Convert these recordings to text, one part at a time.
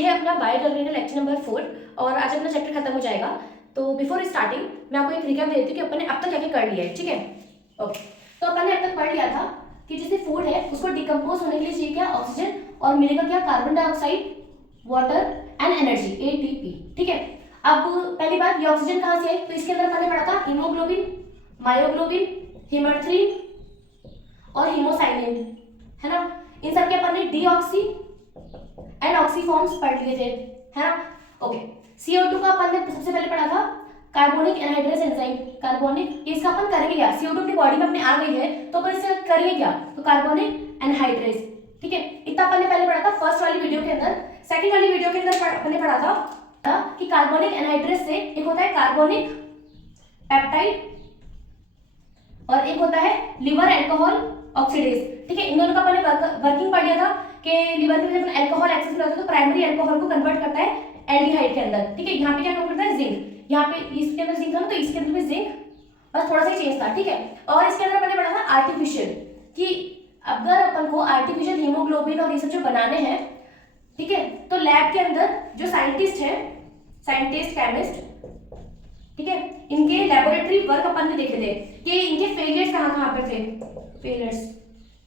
ये है अपना बायोडीग्रेडेबल लेक्चर नंबर 4 और आज अपना चैप्टर खत्म हो जाएगा। तो बिफोर स्टार्टिंग मैं आपको एक रिकैप दे देती हूँ कि अपन ने अब तक क्या क्या कर लिया है। ठीक है, ओके। तो अपन ने अब तक पढ़ लिया था कि जैसे फूड है उसको डिकम्पोज होने के लिए चाहिए क्या, ऑक्सीजन, और मिलेगा क्या, carbon dioxide, water and energy, ATP. ठीक है, अब पहली बात, ये ऑक्सीजन कहाँ से है, तो इसके अंदर अपन ने पढ़ा था हीमोग्लोबिन, मायोग्लोबिन, हिमोथ्रिन और हीमोसाइनिन, है ना। इन सब के अपन ने डीऑक्सी एंड ऑक्सी फॉर्म्स पढ़ लिए थे, है ना। ओके, CO2 का अपन ने सबसे पहले पढ़ा था कार्बोनिक एनहाइड्रेस एंजाइम। कार्बोनिक, इसका अपन करेंगे क्या, CO2 अपनी बॉडी में अपने आ गई है तो अपन इससे करेंगे क्या, तो कार्बोनिक एनहाइड्रेस। ठीक है, इतना अपन ने पहले पढ़ा था फर्स्ट वाली वीडियो के अंदर। सेकंड वाली वीडियो के अंदर अपन ने पढ़ा था कि कार्बोनिक एनहाइड्रेस से एक होता है कार्बोनिक पेप्टाइड और एक होता है लिवर अल्कोहल ऑक्सीडेज। ठीक है, इन दोनों का अपन ने वर्किंग पढ़ लिया था कि लिवर में जब अल्कोहल एक्सेस में होता है तो प्राइमरी अल्कोहल को कन्वर्ट करता है एल्डिहाइड के अंदर। ठीक है, यहाँ पे क्या कम करता है, जिंक। यहाँ पे इसके अंदर जिंक था तो इसके अंदर भी जिंक, बस थोड़ा सा चेंज था। ठीक है, और इसके अंदर मैंने पढ़ा था आर्टिफिशियल, कि अगर अपन को आर्टिफिशियल हीमोग्लोबिन और ये सब जो बनाने हैं, ठीक है, तो लैब के अंदर जो साइंटिस्ट है, साइंटिस्ट केमिस्ट, ठीक है, इनके लेबोरेटरी वर्क अपन ने देखे थे कि इनके फेलियर्स कहाँ कहाँ पर थे, फेलियर्स।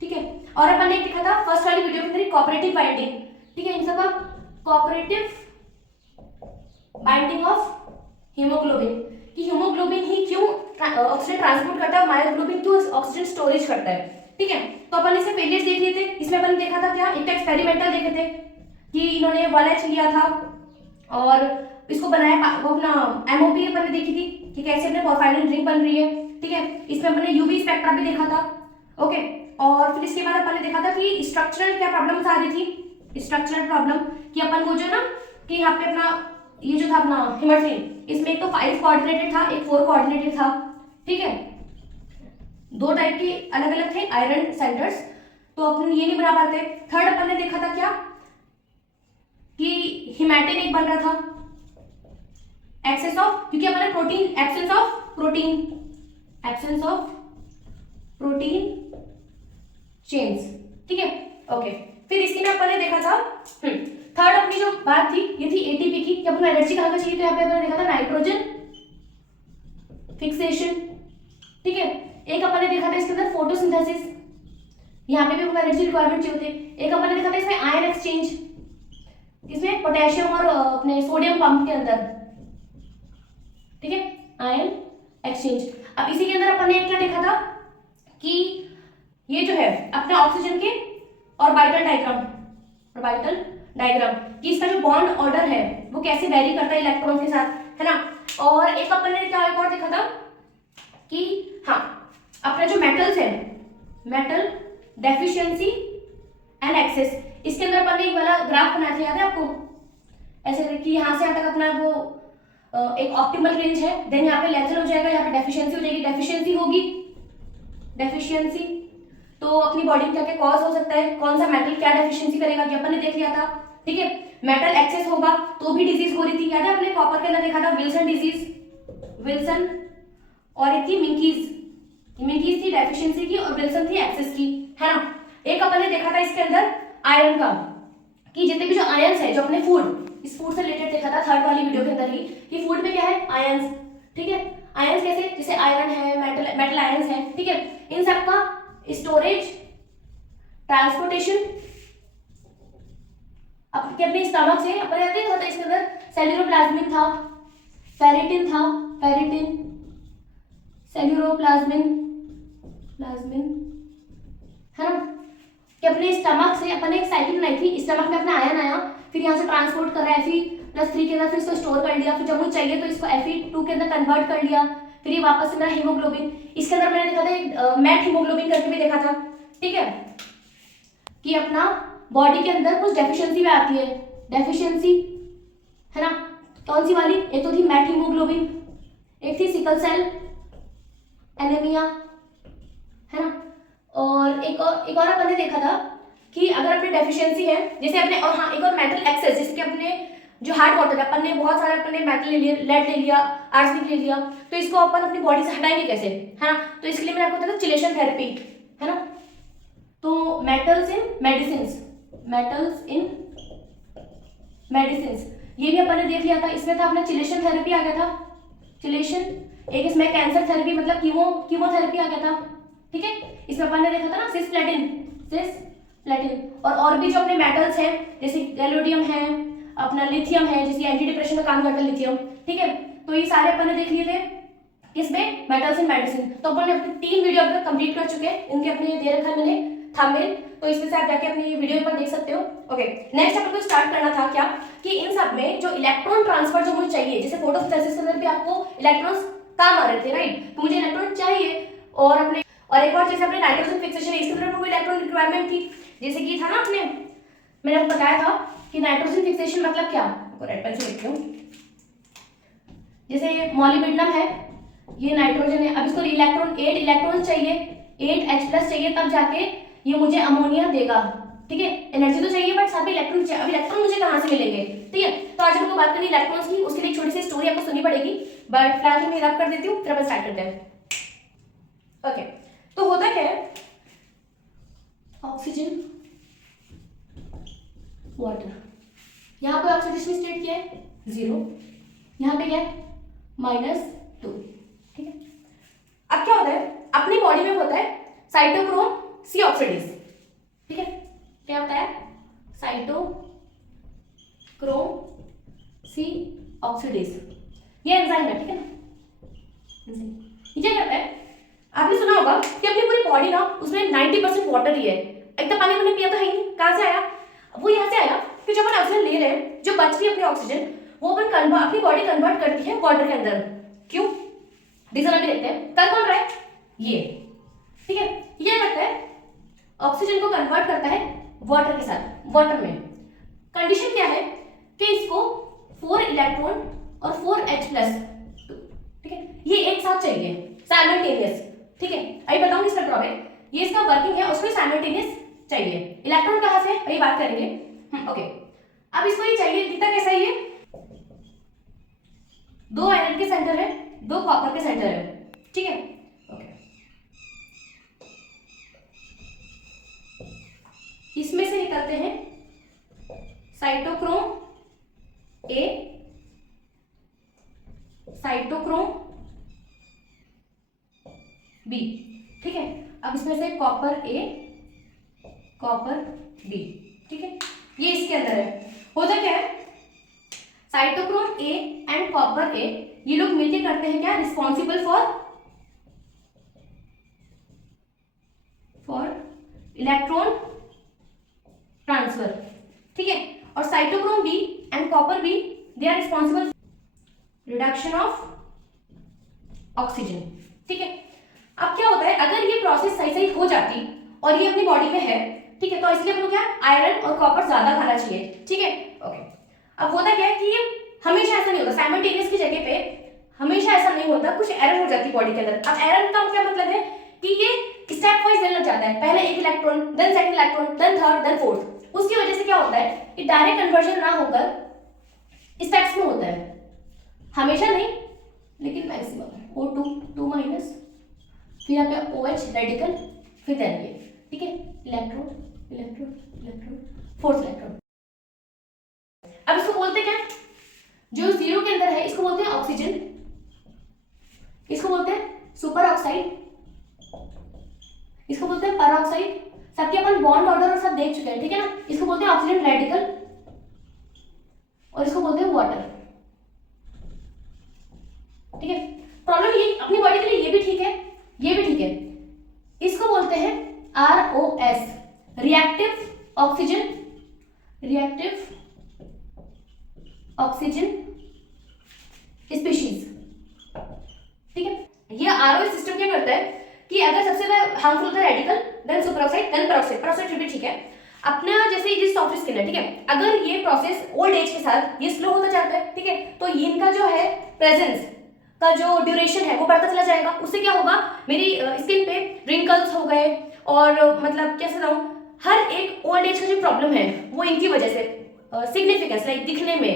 ठीक है, और अपन ने देखा था फर्स्ट वाली वीडियो के अंदर कोऑपरेटिव बाइंडिंग। ठीक है, इन सबका कोऑपरेटिव बाइंडिंग ऑफ हीमोग्लोबिन, कि हीमोग्लोबिन ही क्यों ऑक्सीजन ट्रांसपोर्ट करता है, मायोग्लोबिन क्यों ऑक्सीजन स्टोरेज करता है। ठीक है, तो अपन इसे फेलियर्स देख लिए थे। इसमें अपन देखा था क्या, एक तो एक्सपेरिमेंटल देखे थे कि इन्होंने 1H लिया था और इसको बनाया, वो अपना MOP अपन ने देखी थी कि कैसे अपने परफाइनल ड्रिंक बन रही है। ठीक है, इसमें अपन ने UV स्पेक्ट्रा भी देखा था। ओके, और फिर इसके बाद अपन ने देखा था कि स्ट्रक्चरल क्या प्रॉब्लम्स आ रही थी, स्ट्रक्चरल प्रॉब्लम, कि अपन को जो ना कि यहाँ पे अपना ये जो था अपना हिमोथ्रिन, इसमें एक तो 5 कोऑर्डिनेटेड था, एक 4 कोऑर्डिनेटेड था। ठीक है, दो टाइप के अलग अलग थे आयरन सेंटर्स, तो अपन ये नहीं बना पाते। थर्ड अपन ने देखा था क्या, कि हिमैटिन एक बन रहा था, एक्सेस ऑफ, क्योंकि अपन ने protein, absence of protein, absence of protein chains. ठीक है, ओके। फिर इसके में अपन ने देखा था थर्ड अपनी जो बात थी ये थी ATP की, कि अपन को एनर्जी कहाँ का चाहिए, तो यहाँ पे अपन ने देखा था नाइट्रोजन फिक्सेशन। ठीक है, एक अपन ने देखा था इसके अंदर फोटोसिंथेसिस, यहाँ पे भी अपन एनर्जी रिक्वायरमेंट चाहिए होती। एक अपन ने देखा था इसमें आयन एक्सचेंज, इसमें पोटेशियम और अपने सोडियम पंप के अंदर। ठीक है, आयन एक्सचेंज। अब इसी के अंदर अपन ने क्या देखा था कि ये जो है अपने ऑक्सीजन के ऑर्बिटल डायग्राम, ऑर्बिटल डायग्राम, कि इसका जो बॉन्ड ऑर्डर है वो कैसे वेरी करता है इलेक्ट्रॉन के साथ, है ना। और एक अपन ने क्या एक और देखा था कि हाँ, अपने जो मेटल्स है, मेटल डेफिशिएंसी एंड एक्सेस, इसके अंदर अपन ने ये वाला ग्राफ बनाया था, याद है आपको, ऐसे कि यहाँ से यहाँ तक अपना वो एक ऑप्टिमल रेंज है, देन यहाँ पे लेथल हो जाएगा, यहाँ पे डेफिशिएंसी हो जाएगी, डेफिशिएंसी होगी, डेफिशिएंसी तो अपनी बॉडी में क्या क्या कॉज हो सकता है, कौन सा मेटल क्या डेफिशिएंसी करेगा, ये अपन ने देख लिया था। ठीक है, मेटल एक्सेस होगा तो भी डिजीज हो रही थी, याद है अपने कॉपर के अंदर देखा था विल्सन डिजीज, विल्सन, और एक थी मिंकीज, मिंकीज थी डेफिशिएंसी की और विल्सन थी एक्सेस की, है ना। एक अपन ने देखा था इसके अंदर आयरन का, कि जितने भी जो आयंस है जो अपने फूड, इस फूड से रिलेटेड देखा था थर्ड वाली वीडियो के अंदर ही, कि फूड में क्या है, आयंस। ठीक है, आयंस कैसे, जैसे आयरन है, मेटल आयंस है। ठीक है, इन सब का स्टोरेज, ट्रांसपोर्टेशन, अपने स्टमक से अपन नहीं होता, इसके अंदर सेल्यूलोप्लाज्मिन था, फेरिटिन था, फेरिटिन, सेल्यूलोप्लाज्मिन, प्लाज्मिन, है ना, कि अपने स्टमक से अपन ने एक साइकिल बनाई थी, स्टमक में अपना आयन आया, फिर यहाँ से ट्रांसपोर्ट कर रहा है Fe+3 के अंदर, फिर इसको स्टोर कर लिया, फिर जब मुझे चाहिए तो इसको Fe2 के अंदर कन्वर्ट कर लिया, फिर ये वापस से मेरा हीमोग्लोबिन। इसके अंदर मैंने देखा था एक मैट हीमोग्लोबिन करके भी देखा था। ठीक है, कि अपना बॉडी के अंदर कुछ डेफिशिएंसी में आती है, डेफिशिएंसी, है ना, कौन सी वाली, एक तो थी मैट हीमोग्लोबिन, एक थी सिकल सेल एनीमिया, है ना, और एक और अपन ने देखा था कि अगर अपने डेफिशिएंसी है, जैसे अपने, और हाँ एक और मेटल एक्सेस, जैसे कि अपने जो हार्ड वाटर है, अपन ने बहुत सारे अपने मेटल ले लिया, लेड ले लिया, आर्सेनिक ले लिया, तो इसको अपन अपनी बॉडी से हटाएंगे कैसे, है ना। तो इसके लिए मैंने आपको बताया चिलेशन थेरेपी, है ना। तो metals in medicine, metals in medicine, ये भी अपन ने देख लिया था। इसमें था अपना चिलेशन थेरेपी आ गया था, चिलेशन। एक इसमें कैंसर थेरेपी मतलब कीमोथेरेपी आ गया था, ठीक है। इसमें अपन ने देखा था ना सिस्प्लेटिन। और भी जो अपने मेटल्स हैं जैसे गैलोडियम है, अपना लिथियम है, जैसे एंटी डिप्रेशन का काम करता है लिथियम, ठीक है। तो ये सारे अपन ने देख लिए थे किसमें, मेटल्स इन मेडिसिन। तो अपन ने अपने 3 वीडियो अब तक कंप्लीट कर चुके हैं, इनके अपने दे रखा है मैंने थंबनेल, तो इसमें से आप जाके अपनी वीडियो पर देख सकते हो। ओके, नेक्स्ट अपन को स्टार्ट करना था क्या कि इन सब में जो इलेक्ट्रॉन ट्रांसफर जो मुझे चाहिए, जैसे फोटोसिंथेसिस के अंदर भी आपको इलेक्ट्रॉन्स काम आ रहे थे, राइट। तो मुझे इलेक्ट्रॉन चाहिए, और एक और चीज अपने नाइट्रोजन फिक्सेशन, इसके अंदर हमको इलेक्ट्रॉन रिक्वायरमेंट थी, जैसे कि था ना मैंने आपको बताया था कि नाइट्रोजन फिक्सेशन मतलब क्या, रेड पेन से लिखती हूँ। जैसे मॉलिब्डेनम है, ये नाइट्रोजन है, अब इसको इलेक्ट्रॉन 8 इलेक्ट्रॉन चाहिए, 8H+ चाहिए, तब जाके ये मुझे अमोनिया देगा, ठीक है। एनर्जी तो चाहिए बट साथ में इलेक्ट्रॉन चाहिए। अब इलेक्ट्रॉन मुझे कहाँ से मिलेंगे, ठीक है। तो आज हमको बात करनी इलेक्ट्रॉन्स की, उसके लिए एक छोटी सी स्टोरी आपको सुननी पड़ेगी, बट फिलहाल मैं रब कर देती हूँ, फिर अपन स्टार्ट करते हैं। ओके, तो होता क्या है, ऑक्सीजन वाटर, यहाँ पे ऑक्सीडेशन स्टेट क्या है 0, यहाँ पे क्या है -2, ठीक है। अब क्या होता है अपनी बॉडी में होता है साइटोक्रोम सी ऑक्सीडेज, ठीक है। क्या होता है साइटोक्रोम सी ऑक्सीडेज, ये एंजाइम है, ठीक है ना। ये क्या करता है, आपने सुना होगा कि अपनी पूरी बॉडी ना उसमें 90% वाटर ही है, एकदम पानी मैंने पिया तो है ही, कहाँ से आया, वो यहाँ से आया कि जो अपन ऑक्सीजन ले रहे हैं, जो बच रही है अपनी ऑक्सीजन, वो अपन अपनी बॉडी कन्वर्ट करती है वाटर के अंदर। क्यों, रीजन अभी देखते हैं। कर कौन रहा है, ये, ठीक है। ये करता है ऑक्सीजन को कन्वर्ट करता है वाटर के साथ, वाटर में। कंडीशन क्या है कि इसको 4 इलेक्ट्रॉन और 4H+, ठीक है, ये एक साथ चाहिए साइमल्टेनियस, ठीक है। अभी बताऊंगी इसका ड्रॉबैक, ये इसका वर्किंग है, उसको साइमल्टेनियस चाहिए। इलेक्ट्रॉन कहाँ से, अभी बात करेंगे, ओके। अब इसको ये चाहिए, दिखता कैसा है ये, 2 आयरन के सेंटर है, 2 कॉपर के सेंटर है, ठीक है, ओके। इसमें से निकलते हैं साइटोक्रोम A, साइटोक्रोम B, ठीक है। अब इसमें से कॉपर A, कॉपर B, ठीक है, ये इसके अंदर है। होता क्या है, cytochrome A and copper A, ये लोग मिलकर करते हैं क्या, रिस्पॉन्सिबल फॉर इलेक्ट्रॉन ट्रांसफर, ठीक है। और cytochrome B and copper B, they are responsible reduction of oxygen, ठीक है। अब क्या होता है, अगर ये प्रोसेस सही सही हो जाती और ये अपनी बॉडी में है, ठीक है, तो इसलिए हमको क्या आयरन और कॉपर ज्यादा खाना चाहिए, ठीक है, ओके। अब होता क्या है कि ये हमेशा ऐसा नहीं होता, साइमल्टेनियस की जगह पे हमेशा ऐसा नहीं होता, कुछ एरर हो जाती है बॉडी के अंदर। अब एरर का क्या मतलब है कि ये स्टेप वाइज देना जाता है, पहले एक electron, then second electron, then third, then fourth. उसकी वजह से क्या होता है कि डायरेक्ट कन्वर्जन ना होकर स्टेप्स में होता है, हमेशा नहीं लेकिन मैक्सिमम। O2 2-, फिर यहाँ पे OH रेडिकल, फिर देन ये, ठीक है, electron electron electron, fourth electron. अब इसको बोलते क्या, जो 0 के अंदर है इसको बोलते हैं ऑक्सीजन, इसको बोलते हैं सुपर ऑक्साइड, इसको बोलते हैं पर ऑक्साइड। सबके अपन बॉन्ड ऑर्डर और सब देख चुके हैं, ठीक है ना। इसको बोलते हैं ऑक्सीजन रेडिकल और इसको बोलते हैं वाटर, ठीक है। प्रॉब्लम ये अपनी बॉडी के लिए ये भी ठीक है, ये भी ठीक है। इसको बोलते हैं ROS, रिएक्टिव ऑक्सीजन स्पीशीज, ठीक है। ये ROS सिस्टम क्या करता है कि अगर सबसे ज्यादा हार्मफुल होता है radical, then superoxide, then peroxide फिर भी ठीक है। अपना जैसे ये सॉफ्ट स्किन है, ठीक है, अगर ये प्रोसेस ओल्ड एज के साथ ये स्लो होता जाता है, ठीक है, तो इनका जो है प्रेजेंस का जो ड्यूरेशन है वो बढ़ता चला जाएगा। उससे क्या होगा, मेरी स्किन पे रिंकल्स हो गए, और मतलब कैसे बताऊं, हर एक ओल्ड एज का जो प्रॉब्लम है वो इनकी वजह से सिग्निफिकेंस लाइक दिखने में,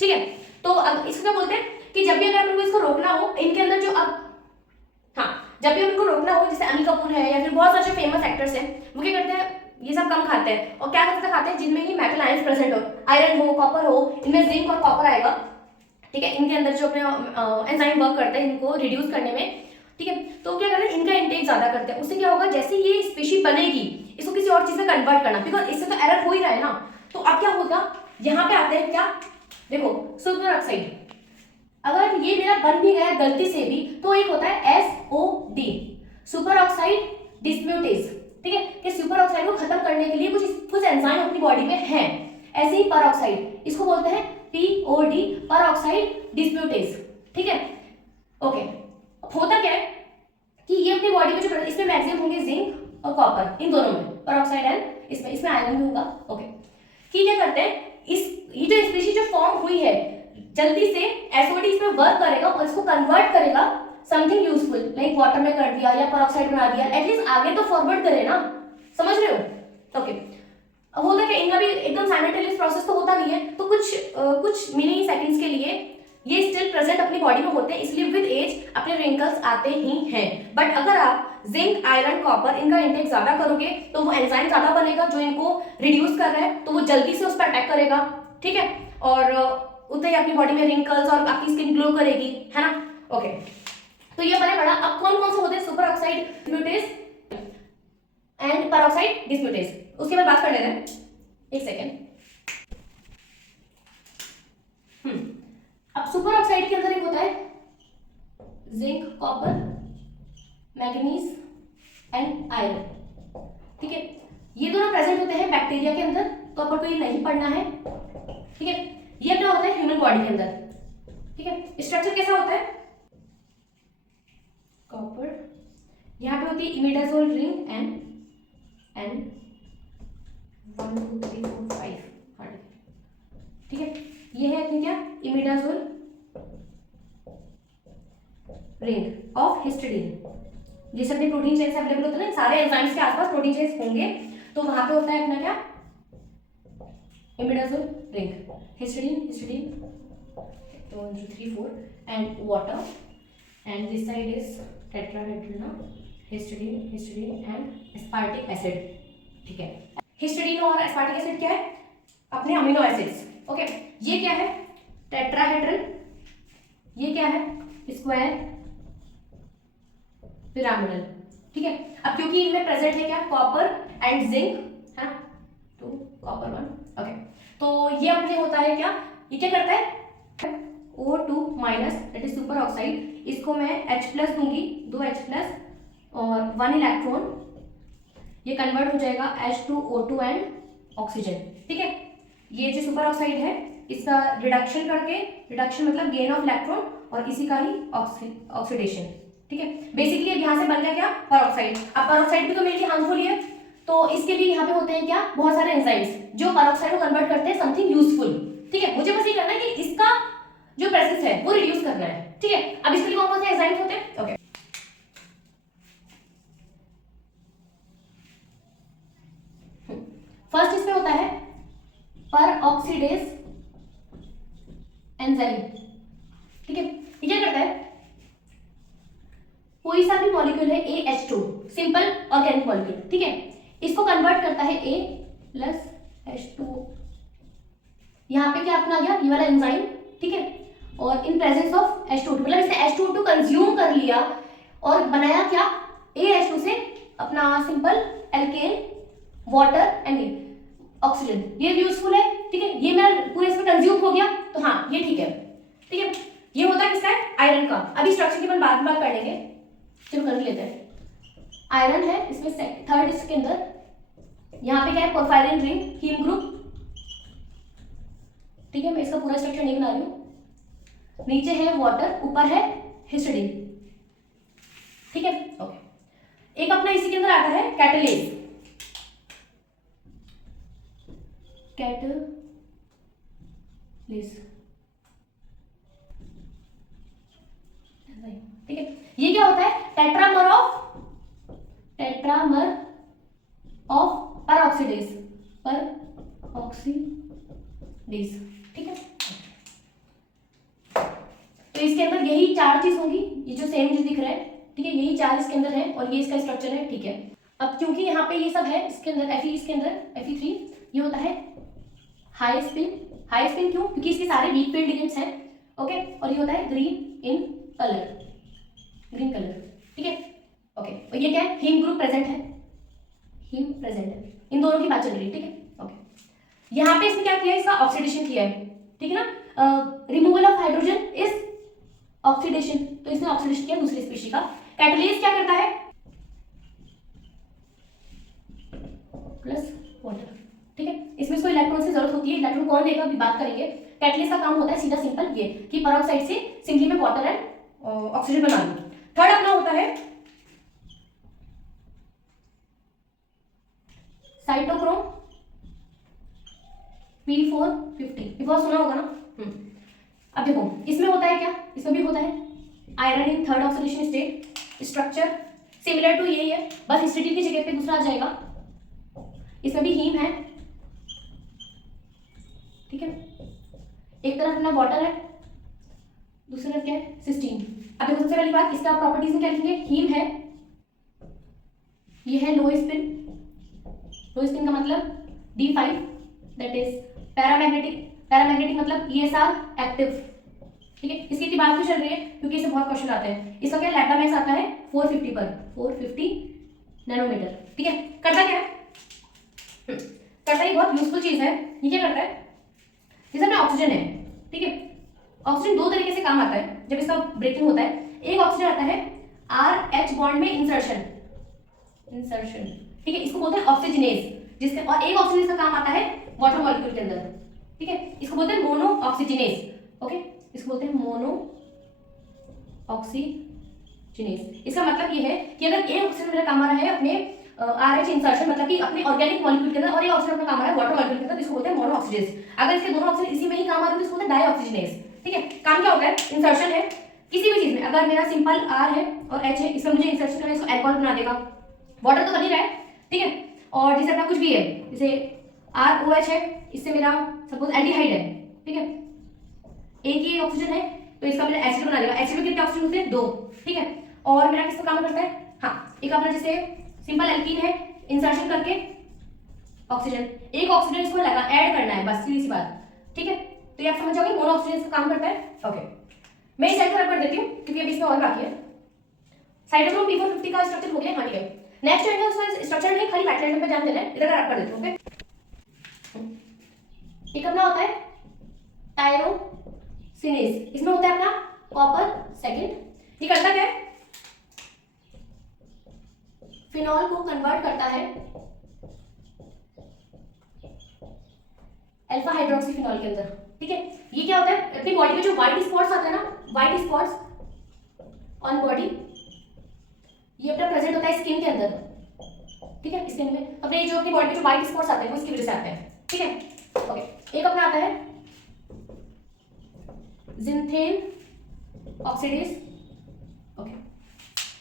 ठीक है। तो अब इसको क्या बोलते हैं कि जब भी अगर आपको इसको रोकना हो, इनके अंदर जो अब जब भी उनको रोकना हो, जैसे अनिल कपूर है या फिर बहुत सारे फेमस एक्टर्स हैं, वो क्या करते हैं, ये सब कम खाते हैं। और क्या ज़्यादा खाते हैं? जिनमें ही मेटल आयंस प्रेजेंट हो, आयरन हो, कॉपर हो, इनमें जिंक और कॉपर आएगा, ठीक है। इनके अंदर जो अपने एंजाइम वर्क करते हैं इनको रिड्यूस करने में, ठीक है। तो क्या करते हैं, इनका इंटेक ज्यादा करते हैं। उससे क्या होगा, जैसे ये स्पीशी बनेगी इसको किसी और चीज में कन्वर्ट करना, बिकॉज इससे तो एरर हो ही रहा है ना। तो अब क्या होगा, यहाँ पे आते हैं क्या, देखो सुपर ऑक्साइड, अगर ये मेरा बन भी गया गलती से भी तो एक होता है SOD, सुपर ऑक्साइड डिस्म्यूटेज, ठीक है। कि सुपर ऑक्साइड को खत्म करने के लिए कुछ एंजाइम अपनी बॉडी में है। ऐसे ही पर ऑक्साइड, इसको बोलते हैं POD, पर ऑक्साइड डिस्म्यूटेज, ठीक है। ओके, होता क्या है कि ये अपनी बॉडी में जो इसमें मैक्सिमम होंगे जिंक और कॉपर, इन दोनों में पर ऑक्साइड एंड इसमें आयरन भी होगा। ओके, कि क्या करते हैं, ये जो स्पीशीज जो फॉर्म हुई है जल्दी से SOD इसमें वर्क करेगा और इसको कन्वर्ट करेगा समथिंग यूजफुल, लाइक वाटर में कर दिया या पेरोक्साइड बना दिया, एटलीस्ट आगे तो फॉरवर्ड करे ना, समझ रहे हो। ओके, अब होता है इनका भी एकदम साइमल्टेनियस प्रोसेस तो होता नहीं है, तो कुछ मिली सेकंड्स के लिए ये स्टिल प्रेजेंट अपनी बॉडी में होते हैं, इसलिए विद एज अपने रिंकल्स आते ही हैं। बट अगर आप जिंक, आयरन, कॉपर इनका इंटेक ज्यादा करोगे तो वो एंजाइम ज्यादा बनेगा जो इनको रिड्यूस कर रहा है, तो वो जल्दी से उस पर अटैक करेगा, ठीक है। और उतना ही अपनी बॉडी में रिंकल्स और आपकी स्किन ग्लो करेगी, है ना। ओके, तो ये मैंने पढ़ा। अब कौन कौन से होते हैं super oxide dismutase and peroxide dismutase, उसके बाद बात कर लेते हैं, एक सेकेंड। अब सुपर ऑक्साइड के अंदर एक होता है zinc, copper, manganese and iron, ठीक है। ये दोनों प्रेजेंट होते हैं बैक्टीरिया के अंदर, तो अपन को ये नहीं पढ़ना है, ठीक है। ये क्या होता है ह्यूमन बॉडी के अंदर, ठीक है। स्ट्रक्चर कैसा होता है, कॉपर, यहाँ पे होती है इमिडाजोल रिंग एंड 1 2 3 4 5, ठीक है। ये है अपनी क्या, इमिडाजोल रिंग ऑफ हिस्टिडीन। जैसे अपने प्रोटीन चेन्स अवेलेबल होते हैं ना, सारे एंजाइम्स के आसपास प्रोटीन चेन्स होंगे, तो वहां पे होता है अपना क्या, imidazole ring, histidine 1 2 3 4 and water, and this side is tetrahedral, histidine and aspartic acid, ठीक है। हिस्टिडीन और एस्पार्टिक एसिड क्या है, अपने अमीनो एसिड्स, ओके। ये क्या है, टेट्राहेड्रल, ये क्या है, स्क्वायर पिरामिडल, ठीक है। अब क्योंकि इनमें प्रेजेंट है क्या, कॉपर एंड जिंक, है ना, 2 कॉपर 1, ओके। तो ये अपने होता है क्या, ये क्या करता है, O2 minus that is super oxide, इसको मैं H प्लस दूंगी, 2 H प्लस और 1 इलेक्ट्रॉन, ये कन्वर्ट हो जाएगा H2O2 एंड ऑक्सीजन, ठीक है। ये जो सुपर ऑक्साइड है इसका रिडक्शन करके, रिडक्शन मतलब गेन ऑफ इलेक्ट्रॉन, और इसी का ही ऑक्सीडेशन, ठीक है। बेसिकली यहाँ से बन गया क्या, पेरोक्साइड। अब पेरोक्साइड भी तो मेरे लिए हार्मफुल है, तो इसके लिए यहाँ पे होते हैं क्या, बहुत सारे एंजाइम्स जो पेरोक्साइड को कन्वर्ट करते हैं समथिंग यूजफुल, ठीक है। मुझे बस ये करना है कि इसका जो प्रेजेंस है वो रिड्यूस करना है, ठीक है। अब इसके लिए कौन कौन से एंजाइम्स होते हैं, ओके। फर्स्ट इसमें होता है पर ऑक्सीडेज एंजाइम, ठीक है। ये क्या करता है, कोई सा भी मॉलिक्यूल है AH2, सिंपल ऑर्गेनिक मॉलिक्यूल, ठीक है, इसको कन्वर्ट करता है A प्लस H2O, यहाँ पे क्या अपना आ गया, ये वाला एंजाइम, ठीक है। और इन प्रेजेंस ऑफ H2O, मतलब इसने H2O कंज्यूम कर लिया और बनाया क्या, AH2 से अपना simple alkane, water and oxygen, ये यूजफुल है, ठीक है। ये मेरा पूरे इसमें कंज्यूम हो गया, तो हाँ ये ठीक है, ठीक है। ये होता है किसका है, आयरन का। अभी स्ट्रक्चर की अपन बाद में बात कर लेंगे, चलो कर लेते हैं। आयरन है इसमें थर्ड, इसके अंदर यहाँ पे क्या है, पोरफायरिन रिंग, हीम ग्रुप, ठीक है। मैं इसका पूरा स्ट्रक्चर नहीं बना रही हूँ। नीचे है वाटर, ऊपर है हिस्टिडीन, ठीक है, ओके। एक अपना इसी के अंदर आता है कैटलेज, ठीक है। ये क्या होता है, टेट्रामर ऑफ परऑक्सीडेज, ठीक है। तो इसके अंदर यही 4 चीज होंगी, ये जो सेम जो दिख रहा है, ठीक है, यही 4 इसके अंदर है और ये इसका स्ट्रक्चर है, ठीक है। अब क्योंकि यहाँ पे ये सब है इसके अंदर, Fe इसके अंदर Fe3, ये होता है हाई स्पिन। हाई स्पिन क्यों? क्योंकि इसके सारे वीक फील्ड लिगेंड्स हैं, ओके। और ये होता है green in colour, green colour, ठीक है, ओके। और ये क्या है? हीम ग्रुप प्रेजेंट है, हीम प्रेजेंट है, इन दोनों की बात चल रही है, ठीक है, ओके। यहाँ पे इसने क्या किया है? इसका ऑक्सीडेशन किया है, ठीक है ना। Removal of hydrogen is oxidation, तो इसने ऑक्सीडेशन किया दूसरी स्पीशीज का। कैटलिस्ट क्या करता है? प्लस वाटर, ठीक है। इसमें इसको इलेक्ट्रॉन की जरूरत होती है, इलेक्ट्रॉन कौन देगा अभी बात करेंगे। कैटलिस्ट का काम होता है सीधा सिंपल ये कि पेरोक्साइड से सिंपली में वाटर एंड ऑक्सीजन बना लूं। थर्ड अपना होता है साइटोक्रोम P450, ये बहुत सुना होगा ना। अब देखो इसमें होता है क्या? इसमें भी होता है iron in third oxidation state. Structure similar to यही है, बस हिस्टिडीन की जगह पे दूसरा आ जाएगा। इसमें भी हीम है, ठीक है। एक तरफ अपना वाटर है, दूसरी तरफ क्या है? सिस्टीन। अब देखो सबसे पहली बात, इसका प्रॉपर्टीज में क्या लिखेंगे? हीम है, ये है लो स्पिन। लो स्पिन का मतलब D5, that is paramagnetic. Paramagnetic मतलब ESR एक्टिव, ठीक है। इसकी इतनी बात क्यों चल रही है? क्योंकि इससे बहुत क्वेश्चन आते हैं। इसका क्या लैम्डा मैक्स आता है 450 पर, 450 नैनोमीटर, ठीक है। करता क्या है? करता ही बहुत यूजफुल चीज है। ये क्या करता है? जैसे अपना ऑक्सीजन है, ठीक है। ऑक्सीजन दो तरीके से काम आता है जब इसका ब्रेकिंग होता है। एक ऑक्सीजन आता है RH बॉन्ड में इंसर्शन, इंसर्शन, ठीक है, इसको बोलते हैं ऑक्सीजनेज, जिसके और एक ऑक्सीजन का काम आता है वाटर मॉलिक्यूल के अंदर, ठीक है, इसको बोलते हैं मोनो ऑक्सीजनेज, ओके, इसको बोलते हैं मोनो ऑक्सीजनेज। इसका मतलब ये है कि अगर एक ऑक्सीजन मेरा काम आ रहा है अपने RH इंसर्शन, मतलब कि अपने ऑर्गेनिक मॉलिक्यूल के अंदर, और एक ऑक्सीजन अपना काम आ रहा है वाटर मॉलिक्यूल के अंदर, इसको बोलते हैं मोनो ऑक्सीजनेज। अगर इसके दोनों ऑक्सीजन इसी में ही काम आ रहे हैं तो इसको बोलते हैं डाई ऑक्सीजनेज, ठीक है। काम क्या होता है? इंसर्शन है किसी भी चीज में, अगर मेरा सिंपल R है और H है, इसमें मुझे इंसर्शन करना है, इसको अल्कोहल बना देगा। वाटर तो बन ही रहा है, ठीक है। और जैसे अपना कुछ भी है, जैसे ROH है, इससे मेरा सपोज एल्डिहाइड है, ठीक है, एक ही ऑक्सीजन है तो इसका मेरा एसिड बना देगा। एसिड में कितने ऑक्सीजन होते हैं? 2, ठीक है। और मेरा किसका काम करता है? हाँ, एक अपना जैसे सिंपल एल्कीन है, इंसर्शन करके ऑक्सीजन, एक ऑक्सीजन इसको लगा ऐड करना है, बस सीधी सी बात, ठीक है। तो ये आप समझ जाओगे मोनो ऑक्सीजन का काम करता है, ओके। मैं इस साइड पर कर देती हूँ क्योंकि अभी इसमें और बाकी है। साइटोक्रोम P450 का स्ट्रक्चर हो गया, हाँ ठीक है। नेक्स्ट जो है उसमें स्ट्रक्चर नहीं, खाली बैकलाइन पे ध्यान देना है, इधर आप कर देते हो, ओके। एक अपना होता है टायरोसिनेज, इसमें होता है अपना कॉपर सेकंड। ये करता क्या है? फिनॉल को कन्वर्ट करता है अल्फा हाइड्रोक्सी फिनॉल के अंदर, ठीक है। ये क्या होता है? अपनी बॉडी में जो व्हाइट स्पॉट्स आते हैं ना, व्हाइट स्पॉट्स ऑन बॉडी, ये अपना प्रेजेंट होता है स्किन के अंदर, ठीक है। स्किन में अपने जो अपनी बॉडी में जो व्हाइट स्पॉट्स आते हैं वो इसकी वजह से आते हैं, ठीक है, ओके। एक अपना आता है जिंथेन ऑक्सीडेज, ओके।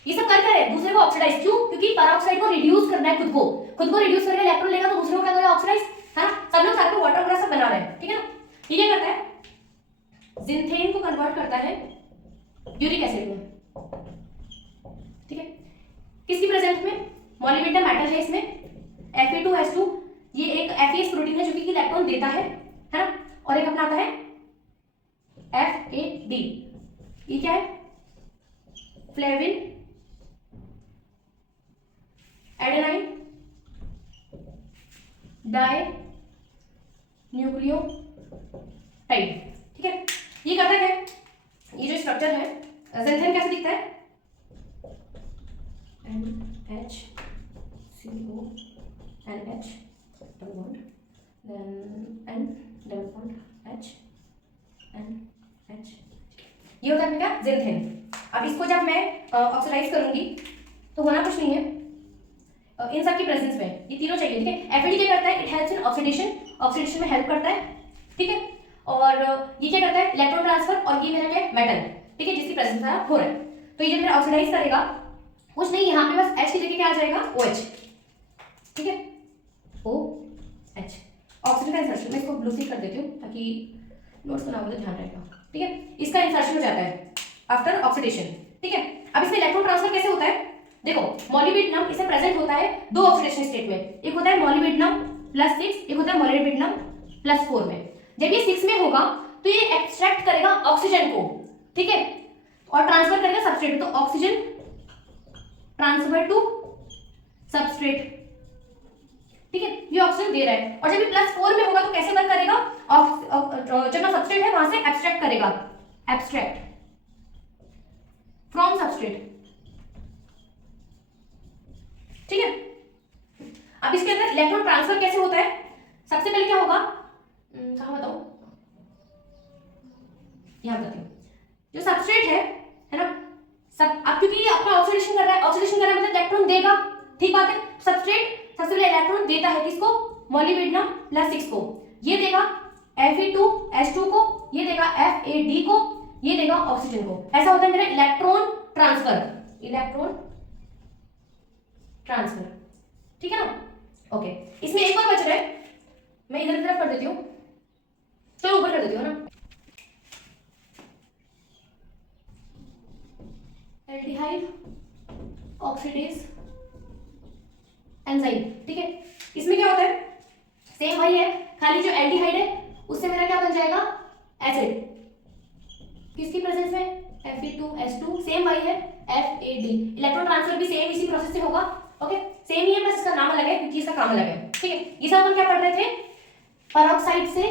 ये सब कर है दूसरे को ऑक्सीडाइज, क्यों? क्योंकि पेरोक्साइड को रिड्यूस करना है, खुद को रिड्यूस करके इलेक्ट्रॉन लेगा तो दूसरे को क्या करेगा? ऑक्सीडाइज, है ना। सब लोग साथ में वाटर वगैरह सब बना रहे हैं, ठीक है ना। ये क्या करता है? जिंथेन को कन्वर्ट करता है यूरिक एसिड में, ठीक है। किसकी प्रेजेंट में? मॉलिब्डेनम मेटल है इसमें, Fe2S2, ये एक FeS प्रोटीन है जो कि इलेक्ट्रॉन देता है ना। और एक अपना आता है FAD, ये क्या है? फ्लेविन एडेनाइन डाई न्यूक्लियोटाइड, ठीक है। ये करता है, ये जो स्ट्रक्चर है ज़ेंथेन कैसे दिखता है? NHCO NH double bond, then N double bond H NH, ये होता है क्या? ज़ेंथेन। अब इसको जब मैं ऑक्सीडाइज करूंगी तो होना कुछ नहीं है, इन सब की प्रेजेंस में ये तीनों चाहिए, ठीक है। एफएडी क्या करता है? It helps in oxidation, oxidation में हेल्प करता है, ठीक है। और ये क्या करता है? इलेक्ट्रॉन ट्रांसफर, और ये मेरा क्या है? मेटल, ठीक है, जिसकी प्रेजेंस में हो रहा है। तो ये जब मेरा ऑक्सीडाइज करेगा, कुछ नहीं, यहाँ पे बस H की जगह क्या आ जाएगा? OH, ठीक है, OH। ऑक्सीजन का इंसर्शन, मैं इसको ब्लू टिक कर देती हूँ ताकि नोट्स बनाओगे तो ध्यान रहेगा, ठीक है। इसका इंसर्शन हो जाता है आफ्टर ऑक्सीडेशन, ठीक है। अब इसमें इलेक्ट्रॉन ट्रांसफर कैसे होता है? देखो मोलिब्डेनम इसमें प्रेजेंट होता है दो ऑक्सीडेशन स्टेट में, एक होता है मोलिब्डेनम +6, एक होता है मोलिब्डेनम +4 में। जब ये 6 में होगा तो ये एक्सट्रैक्ट करेगा ऑक्सीजन को, ठीक है, और ट्रांसफर करेगा सबस्ट्रेट, तो ऑक्सीजन ट्रांसफर टू सबस्ट्रेट, ठीक है, ये ऑक्सीजन दे रहा है। और जब ये +4 में होगा तो कैसे वर्क करेगा, जब सबस्ट्रेट है वहां से एब्स्ट्रैक्ट करेगा, एब्स्ट्रैक्ट फ्रॉम सबस्ट्रेट, ठीक है। अब इसके अंदर इलेक्ट्रॉन ट्रांसफर कैसे होता है, सबसे पहले क्या होगा, कहां बताओ, यहां बताती हूँ। जो सबस्ट्रेट है ना, सब अब क्योंकि ये अपना ऑक्सीडेशन कर रहा है, ऑक्सीडेशन कर रहा है मतलब इलेक्ट्रॉन देगा, ठीक बात है। सबस्ट्रेट सबसे पहले इलेक्ट्रॉन देता है किसको, मोलिब्डेनम +6 को, ये देगा Fe2H2 को, ये देगा FAD को, ये देगा ऑक्सीजन को। ऐसा होता है मेरा इलेक्ट्रॉन ट्रांसफर, इलेक्ट्रॉन ट्रांसफर, ठीक है ना। ओके, इसमें एक और बच रहा है, मैं इधर की तरफ कर देती हूँ, चलो ऊपर कर देती हूँ ना। एल्डिहाइड ऑक्सीडेज एंजाइम, ठीक है। इसमें क्या होता है, सेम वही है, खाली जो एल्डिहाइड है उससे मेरा क्या बन जाएगा, एसिड, किसकी प्रेजेंस में, Fe2H2, सेम वही है FAD। इलेक्ट्रॉन ट्रांसफर भी सेम इसी प्रोसेस से होगा, ओके, सेम ही है, बस इसका नाम अलग है क्योंकि इसका काम अलग है, ठीक है। ये सब हम क्या पढ़ रहे थे, पेरोक्साइड से,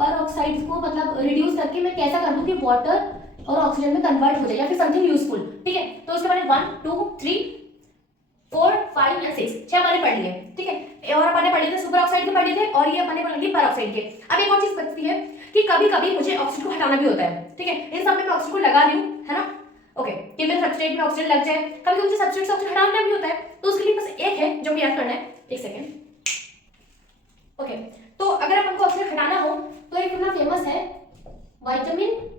पेरोक्साइड को मतलब रिड्यूस करके मैं कैसा कर दूं कि वाटर और ऑक्सीजन में कन्वर्ट हो जाए या फिर समथिंग यूजफुल, ठीक है। तो उसके बाद 1 2 3 4 5 या 6 छह मैंने पढ़ लिए, ठीक है। और अपन ने पढ़ लिए थे सुपर ऑक्साइड के पढ़ लिए थे, और ये अपन ने पढ़ लिए पेरोक्साइड के। अब एक और चीज बचती है कि कभी कभी मुझे ऑक्सीजन को हटाना भी होता है, ठीक है। इन सब में मैं ऑक्सीजन को लगा रही हूँ, है ना, ओके, कि मेरे सबस्ट्रेट में ऑक्सीजन लग जाए, कभी कभी मुझे सबस्ट्रेट से ऑक्सीजन हटाना भी होता है, तो उसके लिए बस एक है जो याद करना है, एक सेकेंड, ओके। तो अगर अपन को ऑक्सीजन हटाना हो तो एक कितना फेमस है विटामिन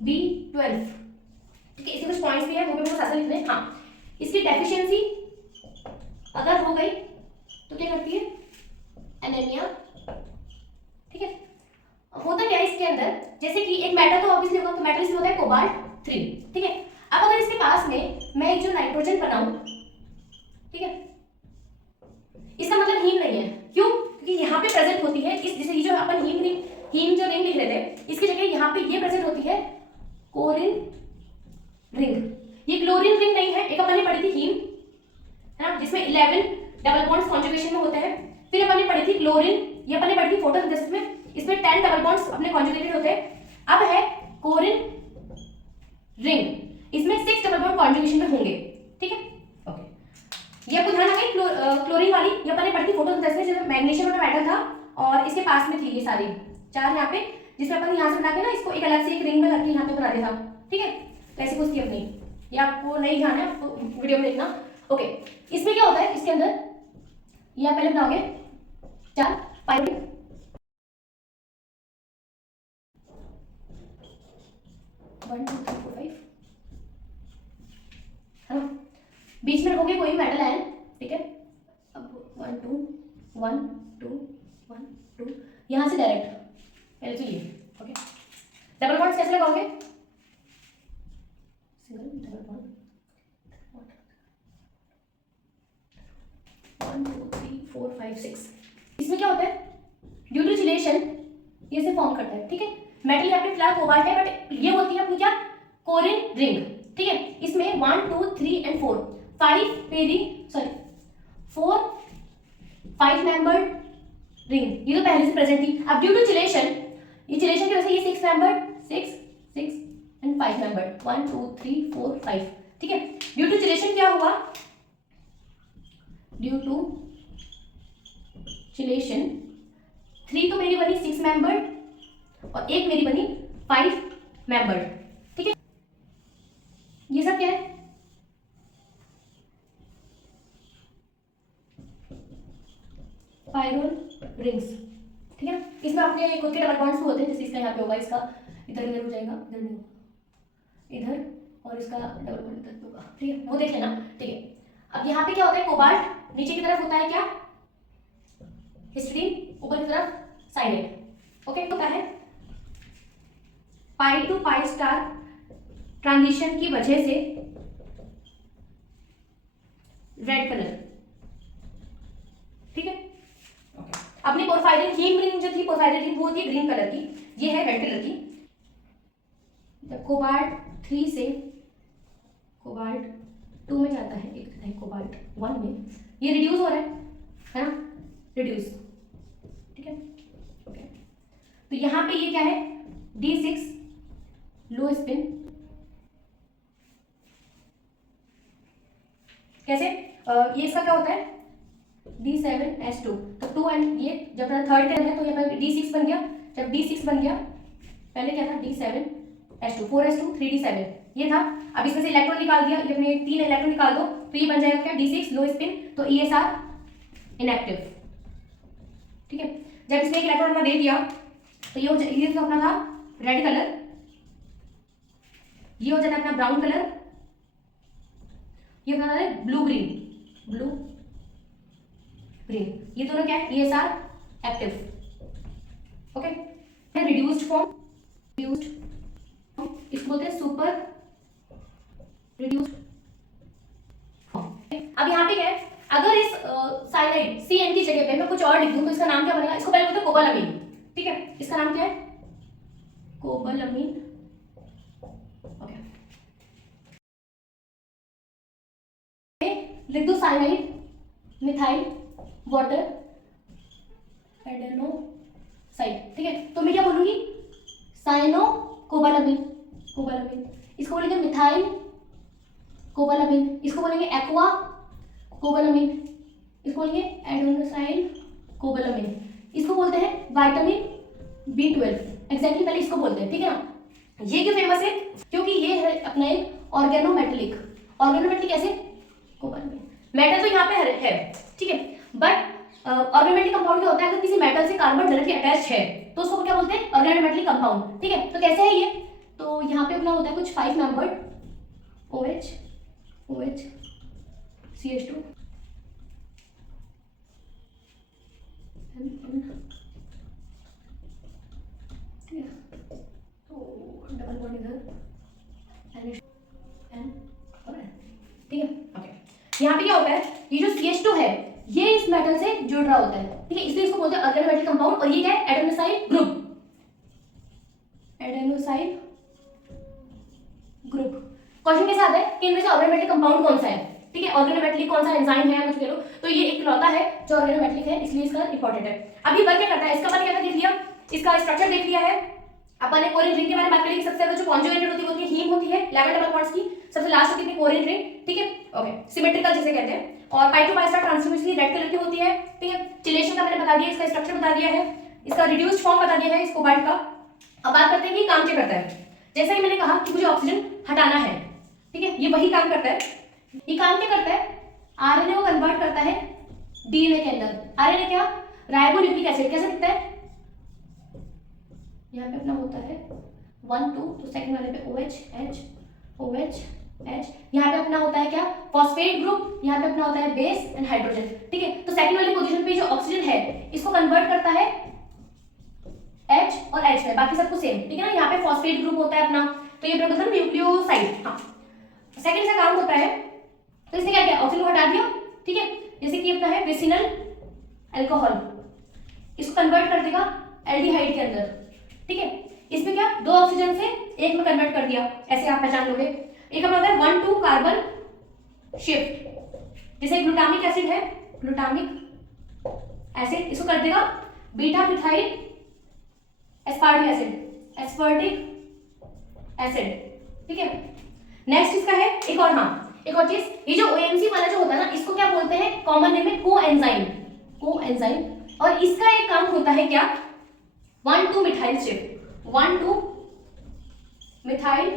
B12, ठीक है। इसके कुछ पॉइंट्स भी है, वो भी मुझे साथ साथ लिखने हैं। हाँ, इसकी डेफिशिएंसी अगर हो गई तो क्या करती है, एनीमिया, ठीक है। होता क्या है इसके अंदर, जैसे कि एक मेटल तो ऑब्वियसली होगा, तो मेटल इसमें होता है कोबाल्ट-3, ठीक है। अब अगर इसके पास में मैं एक जो नाइट्रोजन बनाऊं, ठीक है, इसका मतलब हीम नहीं है, क्यों, क्योंकि यहाँ पे प्रेजेंट होती है इस, जैसे ये जो अपन हीम जो रिंग लिख रहे थे, इसकी जगह यहाँ पे ये प्रेजेंट होती है क्लोरीन रिंग। ये क्लोरीन रिंग नहीं है, एक अपन ने पढ़ी थी हीम, है ना, जिसमें 11 डबल बॉन्ड्स कॉन्जुगेशन में होते हैं। फिर अपन ने पढ़ी थी क्लोरीन, ये अपन ने पढ़ी थी फोटोसिंथेसिस में, इसमें 10 डबल बॉन्ड्स अपने कॉन्जुगेटेड होते हैं। अब है क्लोरीन रिंग, इसमें 6 डबल बॉन्ड कॉन्जुगेशन में होंगे, ठीक है, ओके। ये आपको ध्यान रखना, क्लोरीन वाली ये अपन ने पढ़ी थी फोटोसिंथेसिस में, जिसमें मैग्नीशियम वाला मेटल था और इसके पास में थी ये सारी चार यहाँ पे, जिसमें अपन यहाँ से बना के ना इसको एक अलग से एक रिंग में करके यहाँ पे बना दिया था, ठीक है। तो ऐसी कुछ थी अपनी, ये आपको नहीं ध्यान है, आपको वीडियो में देखना, ओके। इसमें क्या होता है, इसके अंदर ये आप पहले बनाओगे 4 पाइरिन, 1 2 3 4 5, है ना, बीच में रखोगे कोई मेटल आयन, ठीक है। अब 1 2 1 2 1 2, यहाँ से डायरेक्ट पहले तो ये, ओके। डबल बॉन्ड्स कैसे लगाओगे, सिंगल डबल बॉन्ड, 1 2 3 4 5 6। इसमें क्या होता है, ड्यू टू चिलेशन ये से फॉर्म करता है, ठीक है। मेटल यहाँ पे फिलहाल कोबाल्ट है, बट ये होती है अपनी क्या, क्लोरीन रिंग, ठीक है। इसमें 1 2 3 एंड 4 5 मेंबर्ड रिंग, ये तो पहले से प्रेजेंट थी। अब ड्यू टू चिलेशन, ये चिलेशन की वजह से ये 6 मेंबर्ड 6 एंड 5 मेंबर्ड 1 2 3 4 5, ठीक है। ड्यू टू चिलेशन क्या हुआ, ड्यू टू चिलेशन 3 तो मेरी बनी 6 मेंबर्ड और एक मेरी बनी 5 मेंबर्ड, ठीक है। ये सब क्या है, पायरोल रिंग्स, ठीक है ना। इसमें अपने खुद के डबल बॉन्ड्स होते हैं, जैसे इसका यहाँ पे होगा, इसका इधर इधर हो जाएगा, इधर नहीं होगा, इधर, और इसका डबल बॉन्ड इधर होगा, ठीक है, वो देख लेना, ठीक है। अब यहाँ पे क्या होता है, कोबाल्ट नीचे की तरफ होता है क्या, हिस्टीडीन, ऊपर की तरफ साइनेट, ओके। होता है pi to pi star transition की वजह से रेड कलर, ठीक है। ओके, अपनी पोरफायरिन हीम रिंग जो थी पोरफायरिन रिंग वो थी ग्रीन कलर की, ये है रेड कलर की। जब कोबाल्ट 3 से कोबाल्ट 2 में जाता है, एक है कोबाल्ट 1 में, ये रिड्यूस हो रहा है ना, रिड्यूस, ठीक है। ओके, तो यहाँ पे ये क्या है, D6 लो स्पिन, कैसे ये इसका क्या होता है D7S2, तो 2 एंड ये जब थर्ड टेन है तो यहाँ पर D6 बन गया, जब D6 बन गया, पहले क्या था D7S2, 4S2 3D7 ये था। अब इसमें से इलेक्ट्रॉन निकाल दिया, ये अपने 3 इलेक्ट्रॉन निकाल दो तो ये बन जाएगा क्या D6 लो स्पिन, तो ESR इनएक्टिव, ठीक है। जब इसमें एक इलेक्ट्रॉन हमने दे दिया तो ये तो अपना था रेड कलर, ये हो जाता है अपना ब्राउन कलर, ये अपना है ब्लू ग्रीन, ब्लू ग्रीन, ये दोनों क्या है ESR active, okay. Reduced form, reduced इसको बोलते हैं सुपर रिड्यूस्ड फॉर्म। अब यहाँ पे क्या है, अगर इस साइनाइड CN की जगह पे मैं कुछ और लिख दूं तो इसका नाम क्या बनेगा, इसको पहले बोलते हैं कोबालामीन, ठीक है। इसका नाम क्या है, कोबालामीन, ओके। लिख दो साइनाइड मिथाइल वाटर एडेनोसाइड, ठीक है। तो मैं क्या बोलूंगी, साइनो कोबालामीन, कोबालामीन, इसको बोलेंगे मिथाइल कोबालामीन, इसको बोलेंगे एक्वा कोबालामीन, इसको बोलेंगे एडेनोसाइल कोबालामीन, इसको बोलते हैं विटामिन B12, एग्जैक्टली पहले इसको बोलते हैं, ठीक है ना। ये क्यों फेमस है, क्योंकि ये है अपना एक ऑर्गेनोमेटेलिक, ऑर्गेनोमेटेलिक कैसे, कोबालामीन, मेटल तो यहाँ पे है, ठीक है, बट ऑर्गेनोमेटेलिक कंपाउंड क्या होता है, अगर किसी मेटल से कार्बन डायरेक्टली अटैच है तो उसको क्या बोलते हैं, ऑर्गेनोमेटेलिक कंपाउंड, ठीक है। तो कैसे है ये, तो यहाँ पे अपना होता है कुछ 5 मेंबर्ड OH OH CH2 तो डबल बॉन्ड इधर N और N, ठीक है, ओके। यहाँ पे क्या होता है, ये जो CH2 है ये इस मेटल से जुड़ रहा होता है, ठीक है, इसलिए इसको बोलते हैं ऑर्गेनोमेटेलिक कंपाउंड, और ये क्या है, एडेनोसाइल ग्रुप, एडेनोसाइल ग्रुप। क्वेश्चन कैसे आता है कि इनमें से ऑर्गेनोमेटेलिक कंपाउंड कौन सा है, ठीक है, ऑर्गेनोमेटेलिक कौन सा एंजाइम है, कुछ कह लो, तो ये एक लौता है जो ऑर्गेनोमेटेलिक है, इसलिए इसका इंपॉर्टेंट है। अब ये वर्क क्या करता है, इसका अपन क्या देख लिया, इसका स्ट्रक्चर देख लिया है, अपन ने कोरिन रिंग के बारे में बात करी, सबसे ज्यादा जो कॉन्जुगेटेड होती है वो हीम होती है 11 डबल बॉन्ड्स की, सबसे लास्ट होती है कोरिन रिंग, ठीक है, ओके, सिमेट्रिकल जिसे कहते हैं, और pi to pi star transformation red colour की होती है, ठीक है। चिलेशन का मैंने बता दिया, इसका स्ट्रक्चर बता दिया है, इसका रिड्यूस्ड फॉर्म बता दिया है इस कोबाल्ट का। अब बात करते हैं कि काम क्या करता है, जैसा कि मैंने कहा कि मुझे ऑक्सीजन हटाना है, ठीक है, ये वही काम करता है। ये काम क्या करता है, आरएनए को कन्वर्ट करता है डीएनए के अंदर। आरएनए क्या, राइबोन्यूक्लिक एसिड, कैसे दिखता है, यहाँ पे अपना होता है 1 2, तो सेकंड वाले पे OH यहाँ पे अपना होता है क्या, फॉस्फेट ग्रुप, यहाँ पे अपना होता है बेस एंड हाइड्रोजन, ठीक है। तो सेकंड वाली पोजीशन पे जो ऑक्सीजन है इसको कन्वर्ट करता है H और H में, बाकी सब कुछ सेम, ठीक है ना। यहाँ पे फॉस्फेट ग्रुप होता है अपना, तो ये मतलब न्यूक्लियोसाइड, हाँ। सेकंड सा काम होता है, तो इसने क्या किया, ऑक्सीजन को हटा दिया, ठीक है, जैसे कि अपना है विसिनल अल्कोहल, इसको कन्वर्ट कर देगा एल्डिहाइड के अंदर, ठीक है। इसमें क्या, 2 ऑक्सीजन से 1 में कन्वर्ट कर दिया, ऐसे आप पहचान लोगे। एक अपना होता है 1 2 कार्बन शिफ्ट, जैसे ग्लूटामिक एसिड है, ग्लूटामिक एसिड, इसको कर देगा बीटा मिथाइल एस्पार्टिक एसिड, ठीक है। नेक्स्ट इसका है एक और, हाँ एक और चीज, ये जो OMC वाला जो होता है ना, इसको क्या बोलते हैं, कॉमन नेम में कोएंजाइम, और इसका एक काम होता है क्या, 1 2 मिथाइल शिफ्ट, 1 2 मिथाइल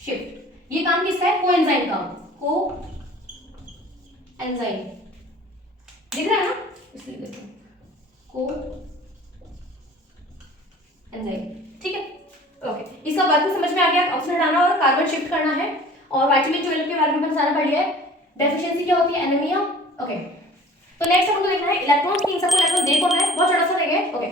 शिफ्ट, ये काम किसका है, कोएंजाइम का, कोएंजाइम दिख रहा है ना, इसलिए देखो कोएंजाइम, ठीक है, ओके। इसका वर्क समझ में आ गया, ऑक्सीजन हटाना और कार्बन शिफ्ट करना है, और विटामिन 12 के बारे में अपन सारा पढ़ लिया है, डेफिशिएंसी क्या होती है, एनीमिया, ओके। तो नेक्स्ट हमको देखना है इलेक्ट्रॉन की, सबको इलेक्ट्रॉन दे कौन रहा है, बहुत छोटा सा देंगे, ओके।